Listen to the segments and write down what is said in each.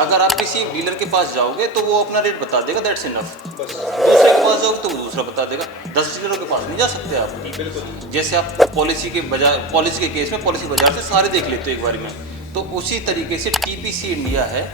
अगर आप किसी डीलर के पास जाओगे तो वो अपना रेट बता देगा, दैट्स इनफ। दूसरे के पास जाओगे तो वो दूसरा बता देगा। 10 डीलरों के पास नहीं जा सकते आप। बिल्कुल। जैसे आप पॉलिसी के केस में पॉलिसी बाजार से सारे देख लेते हो एक बारी में, तो उसी तरीके से टीपीसी इंडिया है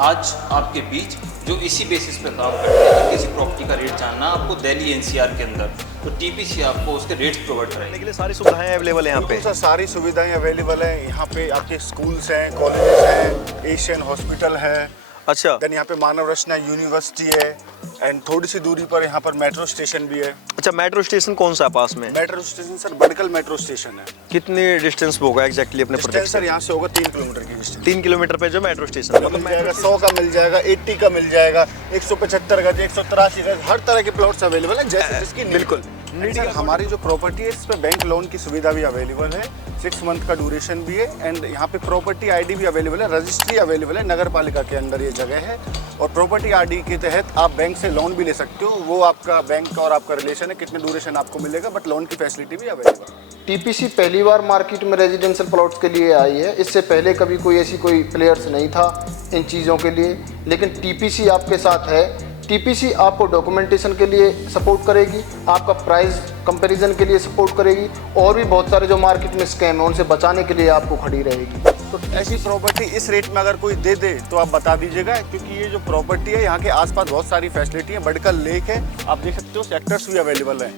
आज आपके बीच, जो इसी बेसिस पे काम करती है। अगर किसी प्रॉपर्टी का रेट जानना आपको दिल्ली एनसीआर के अंदर, तो टीपीसी आपको उसके रेट्स प्रोवाइड कराएगी। के लिए सारी सुविधाएं अवेलेबल है यहाँ पे। सर सारी सुविधाएं अवेलेबल है यहाँ पे। आपके स्कूल्स हैं, कॉलेजेस हैं, एशियन हॉस्पिटल है। अच्छा। देन यहाँ पे मानव रचना यूनिवर्सिटी है, एंड थोड़ी सी दूरी पर यहाँ पर मेट्रो स्टेशन भी है। अच्छा, मेट्रो स्टेशन कौन सा है पास में? Metro station sir Badkal metro station है। कितनी डिस्टेंस होगा एग्जैक्टली अपने प्रोजेक्ट से? सर यहाँ से होगा 3 किलोमीटर की डिस्टेंस। 3 किलोमीटर पे जो मेट्रो स्टेशन है। मिल जाएगा, 100 का मिल जाएगा, 80 का मिल जाएगा, 175 गज, 183 गज, हर तरह के प्लॉट्स अवेलेबल है जैसे जिसकी need। बिल्कुल। सर हमारी जो प्रॉपर्टी है इस पे बैंक लोन की सुविधा भी अवेलेबल है, 6 मंथ का ड्यूरेशन भी है, एंड यहाँ पे प्रॉपर्टी आईडी भी अवेलेबल है, रजिस्ट्री अवेलेबल है, नगर पालिका के अंदर ये जगह है। और प्रॉपर्टी आईडी के तहत आप बैंक से लोन भी ले सकते हो। वो आपका बैंक और आपका रिलेशन है, कितने ड्यूरेशन आपको मिलेगा, बट लोन की फैसिलिटी भी अवेलेबल है। टीपीसी पहली बार मार्केट में रेजिडेंशियल प्लॉट्स के लिए आई है। इससे पहले कभी कोई प्लेयर्स नहीं था इन चीज़ों के लिए, लेकिन टीपीसी आपके साथ है। टीपीसी आपको डॉक्यूमेंटेशन के लिए सपोर्ट करेगी, आपका प्राइस कंपैरिजन के लिए सपोर्ट करेगी, और भी बहुत सारे जो मार्केट में स्कैम है उनसे बचाने के लिए आपको खड़ी रहेगी। तो ऐसी प्रॉपर्टी इस रेट में अगर कोई दे दे तो आप बता दीजिएगा, क्योंकि ये जो प्रॉपर्टी है यहाँ के आसपास बहुत सारी फैसिलिटी है। बडकल लेक है, आप देख सकते हो, सेक्टर्स भी अवेलेबल हैं,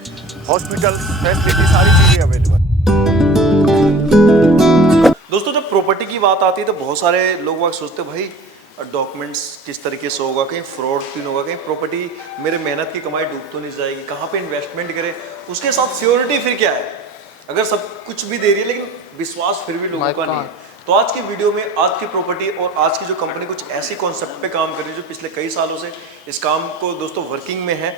हॉस्पिटल फैसिलिटी, सारी चीज़ें अवेलेबल। दोस्तों, जब प्रॉपर्टी की बात आती है तो बहुत सारे लोग वहाँ सोचते हैं भाई डॉक्यूमेंट्स किस तरीके से होगा, कहीं फ्रॉड तो नहीं होगा, कहीं प्रॉपर्टी मेरे मेहनत की कमाई डूब तो नहीं जाएगी, कहाँ पे इन्वेस्टमेंट करें, उसके साथ सिक्योरिटी फिर क्या है? अगर सब कुछ भी दे रही है लेकिन विश्वास फिर भी लोगों का नहीं है। तो आज की वीडियो में आज की प्रॉपर्टी और आज की जो कंपनी कुछ ऐसी कॉन्सेप्ट पे काम कर रही है जो पिछले कई सालों से इस काम को दोस्तों वर्किंग में है।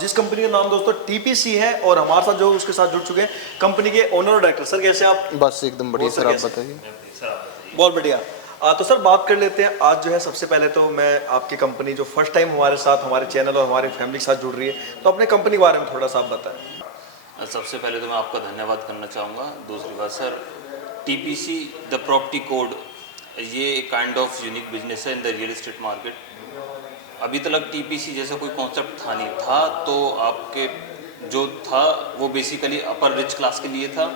जिस कंपनी का नाम दोस्तों टीपीसी है, और हमारे साथ जो उसके साथ जुड़ चुके हैं कंपनी के ओनर और डायरेक्टर। सर कैसे आप? बस एकदम बढ़िया सर, आप बताइए। बहुत बढ़िया। तो सर बात कर लेते हैं। आज जो है सबसे पहले तो मैं आपकी कंपनी जो फर्स्ट टाइम हमारे साथ, हमारे चैनल और हमारी फैमिली के साथ जुड़ रही है, तो अपने कंपनी के बारे में थोड़ा सा आप बताएं। सबसे पहले तो मैं आपका धन्यवाद करना चाहूँगा। दूसरी बात sir, TPC the property code, ये काइंड ऑफ यूनिक बिजनेस है in the real estate market. अभी तक टीपीसी जैसा कोई कॉन्सेप्ट था नहीं था, तो आपके जो था वो बेसिकली अपर रिच क्लास के लिए था,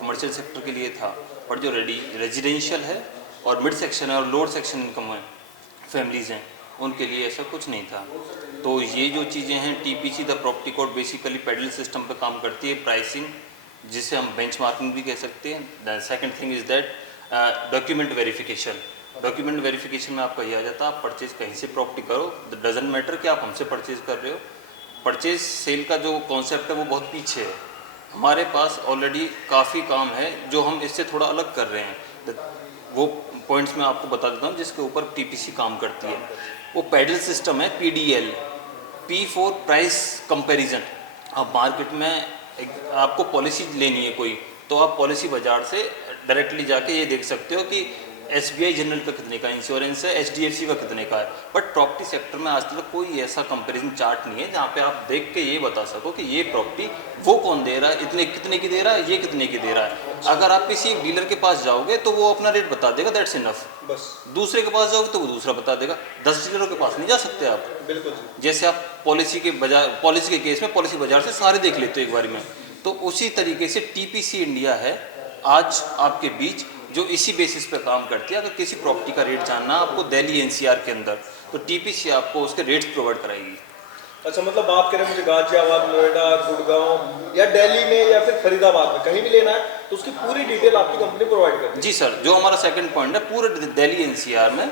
कमर्शियल सेक्टर के लिए था। पर जो रेजिडेंशियल है और मिड सेक्शन है और लोअर सेक्शन इनकम है फैमिलीज़ हैं, उनके लिए ऐसा कुछ नहीं था। तो ये जो चीज़ें हैं, TPC the property code basically pedal system पे काम करती है, प्राइसिंग, जिसे हम बेंचमार्किंग भी कह सकते हैं। The second thing is that document verification. Document verification में आपका ये आ जाता है, आप परचेज कहीं से प्रॉपर्टी करो, डजंट मैटर कि आप हमसे परचेज कर रहे हो। परचेज सेल का जो कॉन्सेप्ट है वो बहुत पीछे है। हमारे पास ऑलरेडी काफ़ी काम है जो हम इससे थोड़ा अलग कर रहे हैं। वो पॉइंट्स मैं आपको बता देता हूँ जिसके ऊपर टीपीसी काम करती है। वो पैडल सिस्टम है, PDL, P for price comparison. आप मार्केट में आपको पॉलिसी लेनी है कोई, तो आप पॉलिसी बाजार से डायरेक्टली जाके ये देख सकते हो कि एसबीआई जनरल का कितने का इंश्योरेंस है, एचडीएफसी का कितने का है। बट प्रॉपर्टी सेक्टर में आज तक कोई ऐसा कंपैरिजन चार्ट नहीं है जहाँ पे आप देख के ये बता सको कि ये प्रॉपर्टी वो कौन दे रहा है, इतने कितने की दे रहा है, ये कितने की दे रहा है। अगर आप किसी एक डीलर के पास जाओगे तो वो अपना रेट बता देगा, दैट्स इनफ। बस। दूसरे के पास जाओगे तो वो दूसरा बता देगा। 10 डीलरों के पास नहीं जा सकते आप। बिल्कुल। जैसे आप पॉलिसी के केस में पॉलिसी बाजार से सारे देख लेते हो एक बारी में, तो उसी तरीके से टीपीसी इंडिया है आज आपके बीच, जो इसी बेसिस पे काम करती है। अगर किसी प्रॉपर्टी का रेट जानना आपको दिल्ली एनसीआर के अंदर, तो टीपीसी आपको उसके रेट्स प्रोवाइड कराएगी। अच्छा, मतलब बात करें मुझे गाजियाबाद, नोएडा, गुड़गांव या दिल्ली में या फिर फरीदाबाद में कहीं भी लेना है तो उसकी पूरी डिटेल आपकी कंपनी प्रोवाइड करती है? जी सर, जो हमारा सेकंड पॉइंट है, पूरे दिल्ली एनसीआर में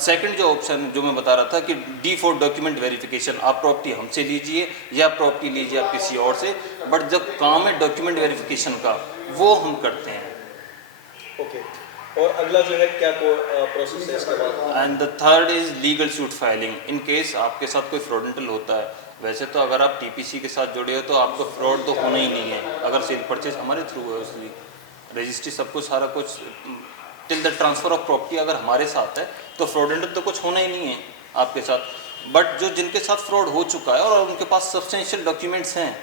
सेकंड जो ऑप्शन जो मैं बता रहा था कि डी फॉर डॉक्यूमेंट वेरिफिकेशन, आप प्रॉपर्टी हमसे लीजिए या प्रॉपर्टी लीजिए आप किसी और से, बट जब काम है डॉक्यूमेंट वेरिफिकेशन का, वो हम करते हैं। ओके। और अगला जो है क्या प्रोसेस है इसके बाद? And the third is legal suit filing. In case आपके साथ कोई फ्रॉडेंटल होता है, वैसे तो अगर आप टीपीसी के साथ जुड़े हो तो आपको फ्रॉड तो होना ही नहीं है। अगर सेल परचेज हमारे थ्रू है, उसकी रजिस्ट्री सब कुछ सारा कुछ till the transfer of property अगर हमारे साथ है तो फ्रॉडेंटल तो कुछ होना ही नहीं है आपके साथ। बट जो जिनके साथ फ्रॉड हो चुका है और उनके पास सब्सटेंशियल डॉक्यूमेंट्स हैं,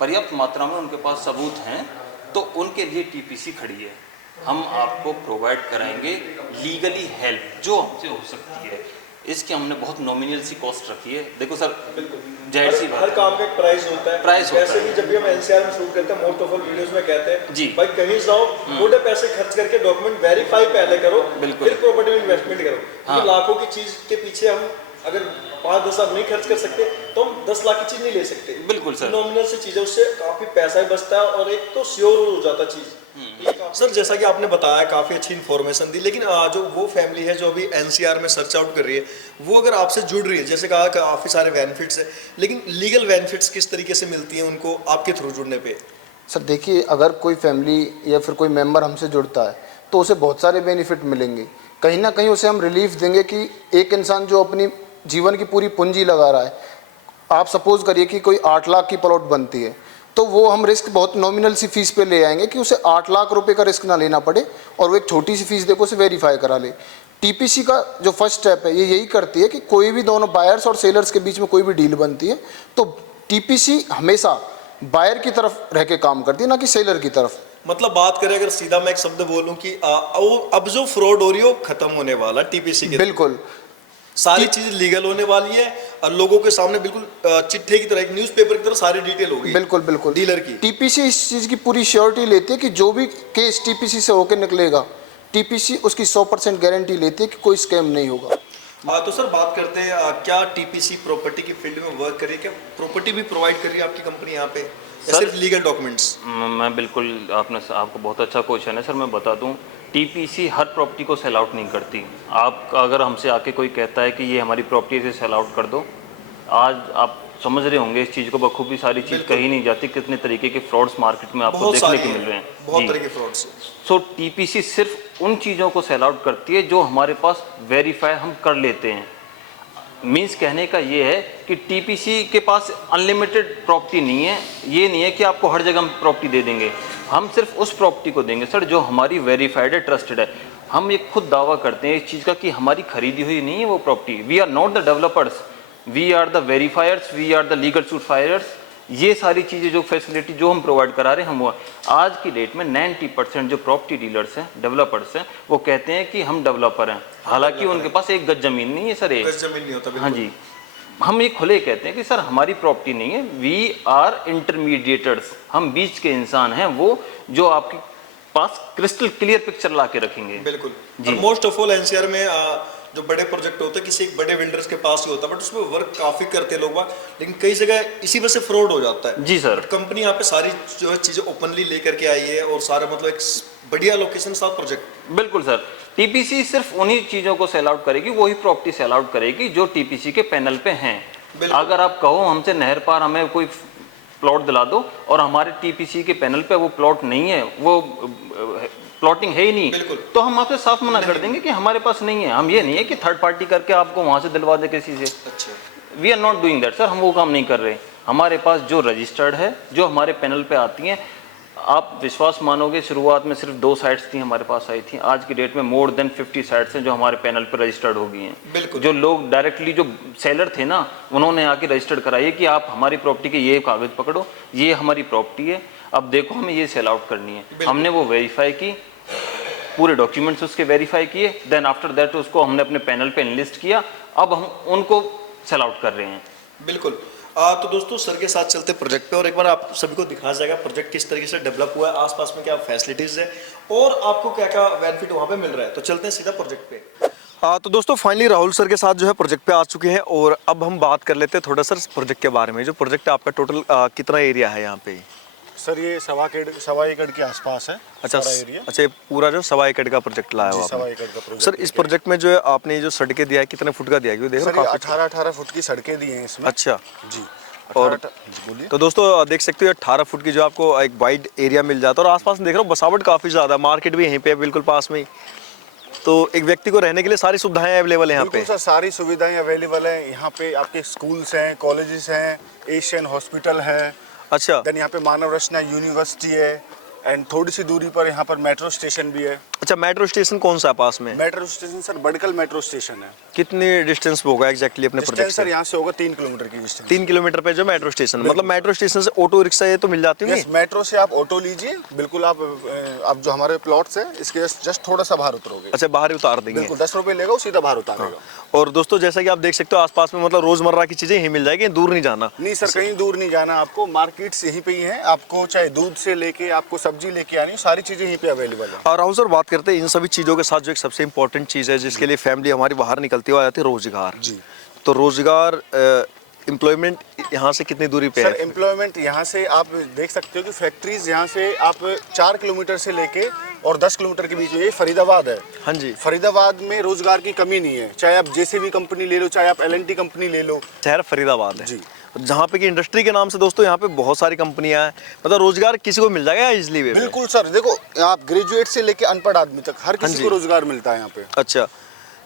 पर्याप्त मात्रा में उनके पास सबूत हैं, तो उनके लिए टीपीसी खड़ी है। हम आपको प्रोवाइड कराएंगे लीगली हेल्प जो हमसे हो सकती है। इसकी हमने बहुत नॉमिनल सी कॉस्ट रखी है। देखो सर, जाहिर सी हर बात है, काम का एक प्राइस होता है। प्राइस होता वैसे है। भी जब भी हम एनसीआर में शूट करते हैं, मोस्ट ऑफ ऑल वीडियोस में कहते हैं जी। भाई कहीं जाओ थोड़े पैसे खर्च करके डॉक्यूमेंट वेरीफाई पहले करो, बिल्कुल। फिर प्रॉपर्टी में इन्वेस्टमेंट करो। हाँ। क्योंकि लाखों की चीज के पीछे हम अगर 5-10 हज़ार नहीं खर्च कर सकते तो हम 10 लाख की चीज नहीं ले सकते। बिल्कुल सर। नॉमिनल से चीजें, उससे काफी पैसा भी बचता है और एक तो श्योर हो जाता चीज। सर जैसा कि आपने बताया काफ़ी अच्छी इन्फॉर्मेशन दी, लेकिन जो वो फैमिली है जो अभी एनसीआर में सर्च आउट कर रही है, वो अगर आपसे जुड़ रही है, जैसे कहा काफ़ी सारे बेनिफिट्स है, लेकिन लीगल बेनिफिट्स किस तरीके से मिलती हैं उनको आपके थ्रू जुड़ने पे? सर देखिए, अगर कोई फैमिली या फिर कोई मेंबर हमसे जुड़ता है तो उसे बहुत सारे बेनिफिट मिलेंगे। कहीं ना कहीं उसे हम रिलीफ देंगे कि एक इंसान जो अपनी जीवन की पूरी पूंजी लगा रहा है, आप सपोज करिए कि कोई 8 लाख की प्लॉट बनती है, तो वो हम रिस्क बहुत नॉमिनल सी फीस पे ले आएंगे कि उसे 8 लाख रुपए का रिस्क ना लेना पड़े और वो एक छोटी सी फीस देकर उसे वेरीफाई करा ले। टीपीसी का जो फर्स्ट स्टेप है ये यही करती है कि कोई भी दोनों बायर्स और सेलर्स के बीच में कोई भी डील बनती है तो टीपीसी हमेशा बायर की तरफ रह के काम करती है, ना कि सेलर की तरफ। मतलब बात करें अगर सीधा मैं एक शब्द बोलूं कि अब जो फ्रॉड हो रही है वो खत्म होने वाला टीपीसी के, बिल्कुल सारी चीज लीगल होने वाली है और लोगों के सामने बिल्कुल चिट्ठे की तरह, एक न्यूज़पेपर की तरह सारी डिटेल होगी। बिल्कुल बिल्कुल डीलर की। टीपीसी इस चीज़ की पूरी श्योरिटी लेती है कि जो भी केस टीपीसी से होकर निकलेगा, टीपीसी उसकी 100% गारंटी लेती है कि कोई स्कैम नहीं होगा। तो सर बात करते हैं क्या टीपीसी प्रॉपर्टी की फील्ड में वर्क कर रही है, क्या प्रॉपर्टी भी प्रोवाइड कर रही है आपकी कंपनी यहाँ पे, या सर, सिर्फ लीगल डॉक्यूमेंट्स? मैं बिल्कुल, आपको बहुत अच्छा क्वेश्चन है सर। मैं बता दूं, टीपीसी हर प्रॉपर्टी को सेल आउट नहीं करती। आप अगर हमसे आके कोई कहता है कि ये हमारी प्रॉपर्टी से सेल आउट कर दो, आज आप समझ रहे होंगे इस चीज़ को बखूबी, सारी चीज़ कही नहीं जाती, कितने तरीके के फ्रॉड्स मार्केट में आपको बहुत देखने सारी को हैं, मिल रहे हैं। बहुत जी। तरह के फ्रॉड्स। सो टीपीसी सिर्फ उन चीज़ों को सेल आउट करती है जो हमारे पास वेरीफाई हम कर लेते हैं। मीन्स कहने का ये है कि टीपीसी के पास अनलिमिटेड प्रॉपर्टी नहीं है। ये नहीं है कि आपको हर जगह हम प्रॉपर्टी दे देंगे, हम सिर्फ उस प्रॉपर्टी को देंगे सर जो हमारी वेरीफाइड है, ट्रस्टेड है। हम ये खुद दावा करते हैं इस चीज़ का कि हमारी खरीदी हुई नहीं है वो property. We are not the developers, we are the verifiers, we are the legal suit firers. ये सारी चीज़ें जो फैसिलिटी जो हम प्रोवाइड करा रहे हैं, हम वो आज की डेट में 90% जो प्रॉपर्टी डीलर्स हैं, डेवलपर्स हैं, वो कहते हैं कि हम डेवलपर हैं, हालांकि उनके पास एक गज जमीन नहीं है सर। एक गज जमीन नहीं होता। हाँ जी, हम ये खुले कहते हैं कि सर हमारी प्रॉपर्टी नहीं है, वी आर इंटरमीडिएटर्स, हम बीच के इंसान हैं, वो जो आपके पास क्रिस्टल क्लियर पिक्चर ला के रखेंगे। बिल्कुल। और मोस्ट ऑफ ऑल एनसीआर में जो बड़े प्रोजेक्ट होते हैं किसी एक बड़े बिल्डर्स के पास ही होता है, बट उसमें वर्क काफ़ी करते हैं लोग, लेकिन कई जगह इसी वजह से फ्रॉड हो जाता है। जी सर। कंपनी यहाँ पे सारी जो है चीज़ें ओपनली लेकर के आई है और सारा मतलब एक बढ़िया लोकेशन साथ प्रोजेक्ट। बिल्कुल सर, टीपीसी सिर्फ उन्हीं चीज़ों को सेल आउट करेगी, वही प्रॉपर्टी सेल आउट करेगी जो टीपीसी के पैनल पे हैं। अगर आप कहो हमसे नहर पार हमें कोई प्लॉट दिला दो और हमारे टीपीसी के पैनल पे वो प्लॉट नहीं है, वो प्लॉटिंग है ही नहीं, तो हम आपसे साफ मना कर देंगे कि हमारे पास नहीं है। हम ये नहीं है कि थर्ड पार्टी करके आपको वहाँ से दिलवा दे किसी से। अच्छा। We are not doing that sir, हम वो काम नहीं कर रहे। हमारे पास जो रजिस्टर्ड है, जो हमारे पैनल पे आती हैं, आप विश्वास मानोगे शुरुआत में सिर्फ 2 साइट्स थी हमारे पास आई थी, आज की डेट में मोर देन 50 साइट्स हैं जो हमारे पैनल पर रजिस्टर्ड हो गई हैं। जो लोग डायरेक्टली जो सेलर थे ना, उन्होंने आके रजिस्टर्ड कराई है कि आप हमारी प्रॉपर्टी के ये कागज पकड़ो, ये हमारी प्रॉपर्टी है, अब देखो हमें ये सेल आउट करनी है। हमने वो वेरीफाई की, पूरे डॉक्यूमेंट्स उसके वेरीफाई किए, देन आफ्टर दैट उसको हमने अपने पैनल पे एनलिस्ट किया, अब हम उनको सेल आउट कर रहे हैं। बिल्कुल। तो दोस्तों सर के साथ चलते प्रोजेक्ट पे और एक बार आप सभी को दिखाया जाएगा प्रोजेक्ट किस तरीके से डेवलप हुआ है, आसपास में क्या फैसिलिटीज़ है और आपको क्या क्या बेनिफिट वहाँ पे मिल रहा है। तो चलते हैं सीधा प्रोजेक्ट पे। तो दोस्तों फाइनली राहुल सर के साथ जो है प्रोजेक्ट पे आ चुके हैं और अब हम बात कर लेते हैं थोड़ा सर प्रोजेक्ट के बारे में। जो प्रोजेक्ट आपका टोटल कितना एरिया है यहाँ पे? सर ये 1.25 एकड़ के आसपास है। अच्छा सारा एरिया। अच्छा, ये पूरा जो 1.25 एकड़ का प्रोजेक्ट लाया हुआ 1.25 एकड़ का प्रोजेक्ट। सर इस प्रोजेक्ट में जो है आपने जो सड़कें दिया है कितने फुट का दिया है? देखो सर 18 फुट की सड़कें दी हैं इसमें। अच्छा जी। और बोलिए। तो दोस्तों देख सकते हो 18 फुट की जो आपको एक वाइड एरिया मिल जाता है और आसपास में देख रहा हूँ बसावट काफ़ी ज़्यादा, मार्केट भी यहीं पे है बिल्कुल पास में ही, तो एक व्यक्ति को रहने के लिए सारी सुविधाएं अवेलेबल है यहाँ पे। सर सारी सुविधाएं अवेलेबल हैं यहाँ पे। आपके स्कूल्स हैं, कॉलेजेस हैं, एशियन हॉस्पिटल है। अच्छा। देन यहाँ पे मानव रचना यूनिवर्सिटी है, एंड थोड़ी सी दूरी पर यहाँ पर मेट्रो स्टेशन भी है। अच्छा, मेट्रो स्टेशन कौन सा है पास में? Metro station sir Badkal metro station है। कितनी डिस्टेंस होगा एग्जैक्टली अपने प्रोजेक्ट डिस्टेंस सर से? यहाँ से होगा 3 किलोमीटर की डिस्टेंस। 3 किलोमीटर पे जो मेट्रो स्टेशन है, मतलब मेट्रो स्टेशन से ऑटो रिक्शा ये तो मिल जाती होंगी? यस, मेट्रो से आप ऑटो लीजिए, बिल्कुल आप जो हमारे प्लॉट्स है इसके जस्ट थोड़ा सा बाहर उतरोगे। अच्छा, बाहर ही उतार देंगे। बिल्कुल 10 रुपए लेगा, वो सीधा बाहर उतारेगा। और दोस्तों जैसा कि आप देख सकते हो आसपास में मतलब रोजमर्रा की चीजें यहीं मिल जाएगी, दूर नहीं जाना। नहीं सर, कहीं दूर नहीं जाना आपको, मार्केट्स यहीं पे ही हैं। आपको चाहे दूध से लेके आपको सब्जी लेके आनी, सारी चीजें यहीं पे अवेलेबल है। और राहुल सर बात करते हैं इन सभी चीज़ों के साथ जो एक सबसे इंपॉर्टेंट चीज़ है जिसके लिए फैमिली हमारी बाहर निकलती हुई आ जाती है, रोजगार। जी। तो रोजगार एम्प्लॉयमेंट यहाँ से कितनी दूरी पे सर है? एम्प्लॉयमेंट यहाँ से आप देख सकते हो कि फैक्ट्रीज यहाँ से आप 4 किलोमीटर से लेके और 10 किलोमीटर के बीच में, ये फरीदाबाद है। हाँ जी। फरीदाबाद में रोजगार की कमी नहीं है, चाहे आप जेसीबी कंपनी ले लो, चाहे आप एलएनटी कंपनी ले लो। शहर फरीदाबाद है जी। जहाँ पे कि इंडस्ट्री के नाम से दोस्तों यहाँ पे बहुत सारी कंपनियां हैं, मतलब रोजगार किसी को मिल जाएगा इजिली वे में? बिल्कुल सर, देखो आप ग्रेजुएट से लेके अनपढ़ आदमी तक हर किसी जी। को रोजगार मिलता है यहाँ पे। अच्छा,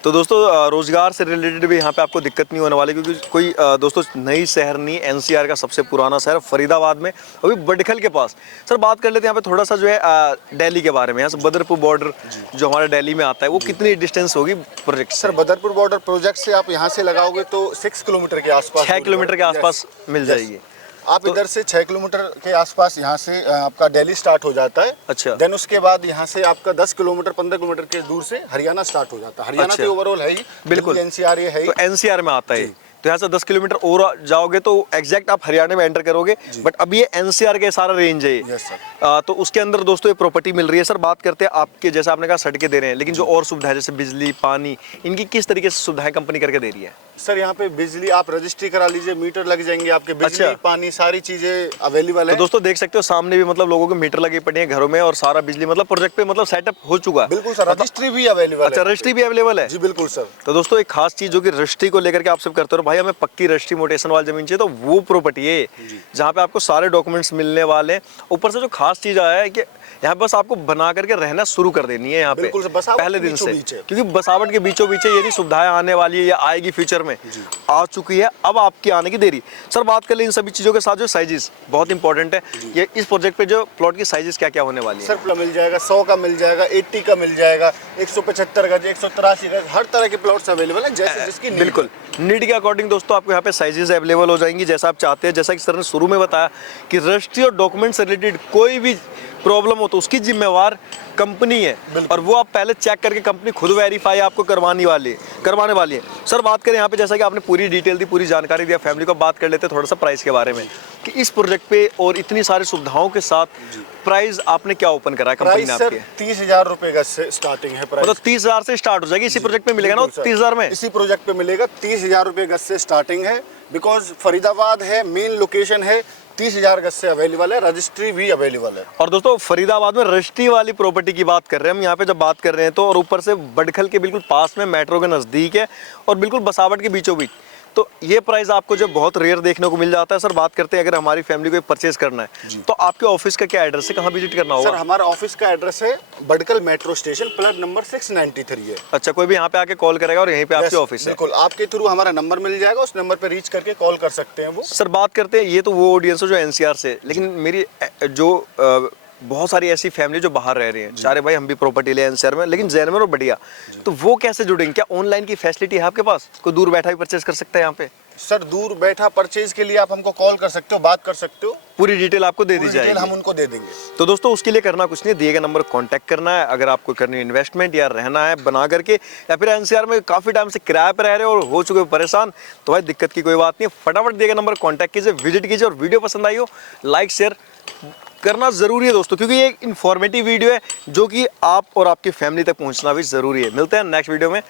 तो दोस्तों रोजगार से रिलेटेड भी यहाँ पे आपको दिक्कत नहीं होने वाली, क्योंकि कोई दोस्तों नई शहर नहीं, एनसीआर का सबसे पुराना शहर फरीदाबाद में, अभी बडखल के पास। सर बात कर लेते हैं यहाँ पे थोड़ा सा जो है दिल्ली के बारे में। यहाँ से बदरपुर बॉर्डर जो हमारे दिल्ली में आता है, वो कितनी डिस्टेंस होगी प्रोजेक्ट से? सर बदरपुर बॉर्डर प्रोजेक्ट से आप यहाँ से लगाओगे तो 6 किलोमीटर के आसपास, 6 किलोमीटर के आसपास मिल जाएगी। आप इधर से 6 किलोमीटर के आसपास यहाँ से आपका दिल्ली स्टार्ट हो जाता है। अच्छा। देन उसके बाद यहाँ से आपका 10 किलोमीटर 15 किलोमीटर के दूर से हरियाणा स्टार्ट हो जाता है। हरियाणा अच्छा। तो ओवरऑल है ही, बिल्कुल। एनसीआर ये है ही। तो एनसीआर में आता है, तो यहाँ से 10 किलोमीटर और जाओगे तो एग्जैक्ट आप हरियाणा में एंटर करोगे, बट अब ये एनसीआर के सारा रेंज है। Yes sir. तो उसके अंदर दोस्तों ये प्रॉपर्टी मिल रही है। सर बात करते हैं आपके, जैसे आपने कहा सड़कें दे रहे हैं, लेकिन जो और सुविधाएं जैसे बिजली, पानी, इनकी किस तरीके से सुविधाएं कंपनी करके दे रही है? सर यहाँ पे बिजली आप रजिस्ट्री करा लीजिए, मीटर लग जाएंगे आपके, बिजली अच्छा। पानी सारी चीजें अवेलेबल तो है। दोस्तों देख सकते हो सामने भी मतलब लोगों के मीटर लगे पड़े हैं घरों में, और सारा बिजली मतलब प्रोजेक्ट पे मतलब सेटअप हो चुका है। बिल्कुल सर, रजिस्ट्री भी अवेलेबल अच्छा, है। रजिस्ट्री भी अवेलेबल है? जी बिल्कुल सर। तो दोस्तों एक खास चीज जो कि रजिस्ट्री को लेकर के आप सब करते हो, भाई हमें पक्की रजिस्ट्री मोटेशन वाली जमीन चाहिए, तो वो प्रॉपर्टी है जहाँ पे आपको सारे डॉक्यूमेंट्स मिलने वाले हैं। ऊपर से जो खास चीज आया है कि यहाँ बस आपको बना करके रहना शुरू कर देनी है यहाँ पे बिल्कुल सर, बसावट पहले के दिन से, बीचों-बीच है। क्योंकि बसावट के बीचों बीच ये सुविधाएं आने वाली है या आएगी फ्यूचर में, आ चुकी है, अब आपकी आने की देरी। सर बात कर ले इन सभी चीजों के साथ जो साइजेस बहुत इंपॉर्टेंट है, ये इस प्रोजेक्ट पे जो प्लॉट की साइजेस क्या क्या होने वाली है? सर मिल जाएगा 100 का मिल जाएगा, 80 का मिल जाएगा, 175 गज, 183 गज, हर तरह के प्लॉट्स अवेलेबल है जैसे जिसकी नीड। बिल्कुल नीड के अकॉर्डिंग दोस्तों आपको यहाँ पे साइजेस अवेलेबल हो जाएंगी जैसा आप चाहते हैं। जैसा कि सर ने शुरू में बताया कि रजिस्ट्री और डॉक्यूमेंट से रिलेटेड कोई भी प्रॉब्लम हो तो उसकी जिम्मेवार कंपनी है, और वो आप पहले चेक करके कंपनी खुद वेरीफाई आपको करवाने वाली है। सर बात करें यहाँ पे, जैसा कि आपने पूरी डिटेल दी, पूरी जानकारी दिया फैमिली को, बात कर लेते हैं थोड़ा सा प्राइस के बारे में कि इस प्रोजेक्ट पे और इतनी सारी सुविधाओं के साथ प्राइस आपने क्या ओपन करा है कंपनी ने आपके? 30,000 रुपए गज से स्टार्टिंग है प्राइस। मतलब 30,000 से स्टार्ट हो जाएगी इसी प्रोजेक्ट पे मिलेगा ना? 30,000 में इसी प्रोजेक्ट पे मिलेगा 30,000 रुपए गज से स्टार्टिंग है, बिकॉज फरीदाबाद है, मेन लोकेशन है, 30,000 गज से अवेलेबल है, रजिस्ट्री भी अवेलेबल है। और दोस्तों फरीदाबाद में रजिस्ट्री वाली प्रॉपर्टी की बात कर रहे हैं हम यहाँ पे जब बात कर रहे हैं तो, और ऊपर से बडखल के बिल्कुल पास में, मेट्रो के नज़दीक है और बिल्कुल बसावट के बीचों बीच, तो ये प्राइस आपको जो बहुत रेयर देखने को मिल जाता है। सर बात करते हैं अगर हमारी फैमिली को परचेज करना है तो आपके ऑफिस का क्या एड्रेस है, कहाँ विजिट करना होगा? सर हमारा ऑफिस का एड्रेस है Badkhal metro station, plot number 693 है। अच्छा, कोई भी यहाँ पे आके कॉल करेगा और यहीं पे आपकी Yes, ऑफिस है? बिल्कुल, आपके थ्रू हमारा नंबर मिल जाएगा, उस नंबर पे रीच करके कॉल कर सकते हैं वो। सर बात करते हैं, ये तो वो ऑडियंस है जो एनसीआर से, लेकिन मेरी जो बहुत सारी ऐसी फैमिली जो बाहर रह रही हैं, चारे भाई हम भी प्रॉपर्टी ले एनसीआर में, लेकिन जैन में और बढ़िया, तो वो कैसे जुड़ेंगे? क्या ऑनलाइन की फैसिलिटी है आपके पास? कोई दूर बैठा भी परचेज कर सकता है यहाँ पे? सर दूर बैठा परचेज के लिए आप हमको कॉल कर सकते हो, बात कर सकते हो, पूरी डिटेल आपको दे दी पूरी डिटेल जाएगी, हम उनको दे देंगे। तो दोस्तों उसके लिए करना कुछ नहीं, दिए गए नंबर कांटेक्ट करना है। अगर आपको करनी है इन्वेस्टमेंट या रहना है बना करके, या फिर एनसीआर में काफ़ी टाइम से किराए पर रह रहे हो और हो चुके हो परेशान, तो भाई दिक्कत की कोई बात नहीं है, फटाफट दिए गए नंबर कांटेक्ट कीजिए, विजिट कीजिए, और वीडियो पसंद आई हो लाइक शेयर करना ज़रूरी है दोस्तों, क्योंकि ये एक इन्फॉर्मेटिव वीडियो है जो कि आप और आपकी फैमिली तक पहुँचना भी ज़रूरी है। मिलते हैं नेक्स्ट वीडियो में।